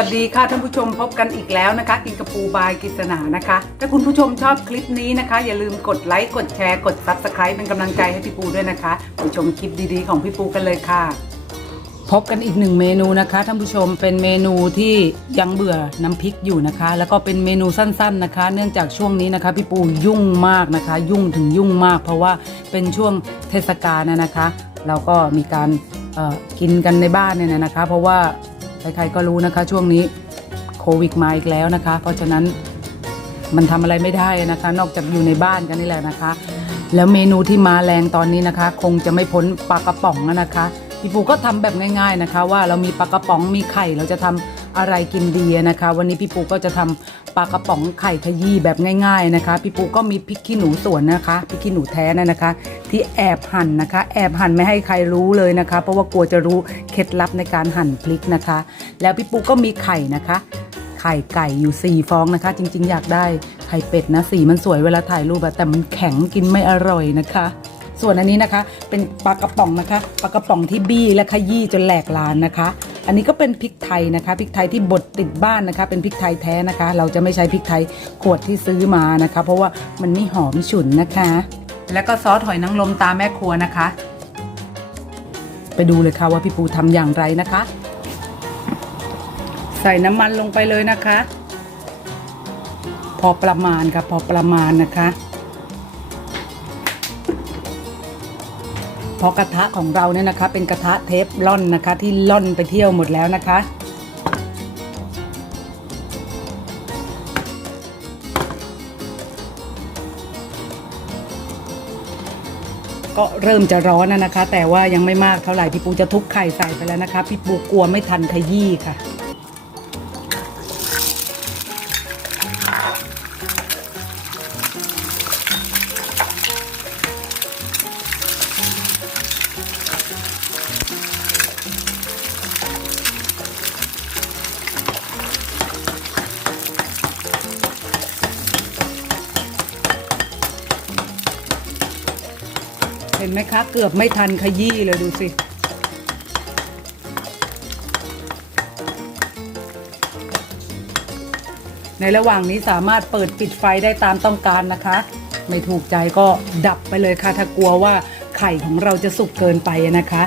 สวัสดีค่ะท่านผู้ชมพบกันอีกแล้วนะคะ กินกระปูบายกิษณานะคะ ถ้าคุณผู้ชมชอบคลิปนี้นะคะ อย่าลืมกดไลค์กดแชร์กด subscribe เป็นกำลังใจให้พี่ปูด้วยนะคะไปชมคลิปดีๆของพี่ปูกันเลยค่ะ พบกันอีกหนึ่งเมนูนะคะท่านผู้ชมเป็นเมนูที่ยังเบื่อน้ำพริกอยู่นะคะ แล้วก็เป็นเมนูสั้นๆนะคะ เนื่องจากช่วงนี้นะคะ พี่ปูยุ่งมากนะคะ ยุ่งถึงยุ่งมาก เพราะว่าเป็นช่วงเทศกาลนะคะ เราก็มีการกินกันในบ้านเนี่ยนะคะ เพราะว่า ใครๆก็รู้นะคะ ช่วงนี้โควิดมาอีกแล้วนะคะ เพราะฉะนั้นมันทำอะไรไม่ได้นะคะ นอกจากอยู่ในบ้านกันนี่แหละนะคะ แล้วเมนูที่มาแรงตอนนี้นะคะ คงจะไม่พ้นปลากระป๋องนะคะพี่ปูก็ทำแบบง่าย ๆนะคะ ว่าเรามีปลากระป๋องมีไข่เราจะทำ อะไรกินดีนะคะ วันนี้พี่ปูก็จะทำปลากระป๋องไข่ขยี้แบบง่าย ๆนะคะ พี่ปูก็มีพริกขี้หนูสวนนะคะพริกขี้หนูแท้นะนะคะ ที่แอบหั่นนะคะ แอบหั่นไม่ให้ใครรู้เลยนะคะ เพราะว่ากลัวจะรู้เคล็ดลับในการหั่นพริกนะคะ แล้วพี่ปูก็มีไข่นะคะไข่ไก่อยู่ 4 ฟองนะคะ จริง ๆ อยากได้ไข่เป็ดนะสีมันสวยเวลาถ่ายรูปแต่มันแข็งกินไม่อร่อยนะคะ ส่วนอันนี้นะคะเป็นปลากระป๋องนะคะปลากระป๋องที่บี้และขยี้จนแหลกลานนะคะ อันนี้ก็เป็นพริกไทยนะคะพริกไทยที่บดติดบ้านนะคะ เป็นพริกไทยแท้นะคะ เราจะไม่ใช้พริกไทยขวดที่ซื้อมานะคะ เพราะว่ามันไม่หอมฉุนนะคะ แล้วก็ซอสหอยนางรมตาแม่ครัวนะคะ ไปดูเลยค่ะว่าพี่ปูทำอย่างไรนะคะ ใส่น้ำมันลงไปเลยนะคะ พอประมาณค่ะพอประมาณนะคะ เพราะกระทะของเราเนี่ยนะคะ เป็นกระทะเทฟลอนนะคะ ที่ล่อนไปเที่ยวหมดแล้วนะคะก็เริ่มจะร้อนนะคะ แต่ว่ายังไม่มากเท่าไหร่พี่ปูจะทุบไข่ใส่ไปแล้วนะคะ พี่ปูกลัวไม่ทันขยี้ค่ะ นไหมคะ เกือบไม่ทันขยี้เลยดูสิในระหว่างนี้สามารถเปิดปิดไฟได้ตามต้องการนะคะ ไม่ถูกใจก็ดับไปเลยค่ะ ถ้ากลัวว่าไข่ของเราจะสุกเกินไปนะคะ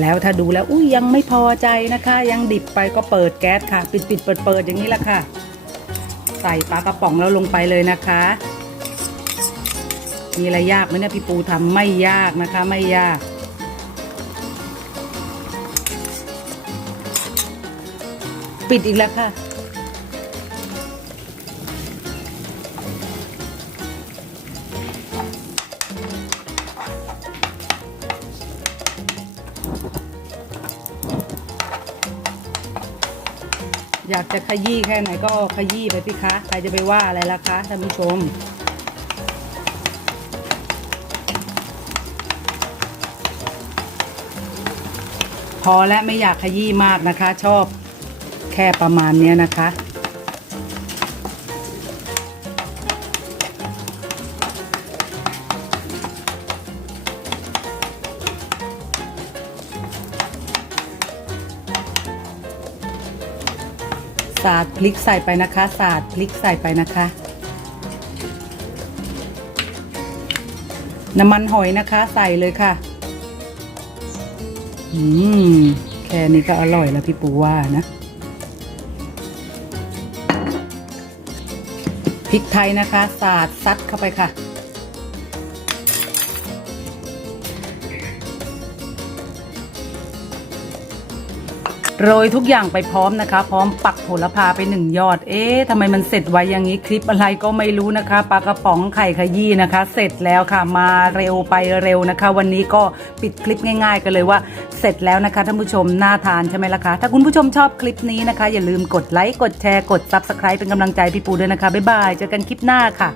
แล้วถ้าดูแล้วอุ้ยยังไม่พอใจนะคะ ยังดิบไปก็เปิดแก๊สค่ะ ปิดปิดเปิดเปิดอย่างนี้ละค่ะ ใส่ปลากระป๋องแล้วลงไปเลยนะคะ มีอะไรยากไหมเนี่ยพี่ปูทำไม่ยากนะคะ ไม่ยาก ปิดอีกแล้วค่ะ อยากจะขยี้แค่ไหนก็ขยี้ไปพี่คะ ใครจะไปว่าอะไรล่ะคะท่านผู้ชม พอและไม่อยากขยี้มากนะคะ ชอบแค่ประมาณนี้นะคะ สาดพริกใส่ไปนะคะ สาดพริกใส่ไปนะคะน้ำมันหอยนะคะใส่เลยค่ะ อืม แค่นี้ก็อร่อยแล้วพี่ปูว่านะพริกไทยนะคะ สาดซัดเข้าไปค่ะ โรยทุกอย่างไปพร้อมนะคะ พร้อมปักโหระพาไปหนึ่งยอด เอ๊ะทำไมมันเสร็จไวอย่างนี้คลิปอะไรก็ไม่รู้นะคะปลากระป๋องไข่ขยี้นะคะ เสร็จแล้วค่ะมาเร็วไปเร็วนะคะ วันนี้ก็ปิดคลิปง่าย ๆ กันเลยว่าเสร็จแล้วนะคะท่านผู้ชมน่าทานใช่ไหมล่ะคะถ้าคุณผู้ชมชอบคลิปนี้นะคะ อย่าลืมกดไลค์กดแชร์กด subscribe เป็นกำลังใจพี่ปูด้วยนะคะบ๊ายบายเจอกันคลิปหน้าค่ะ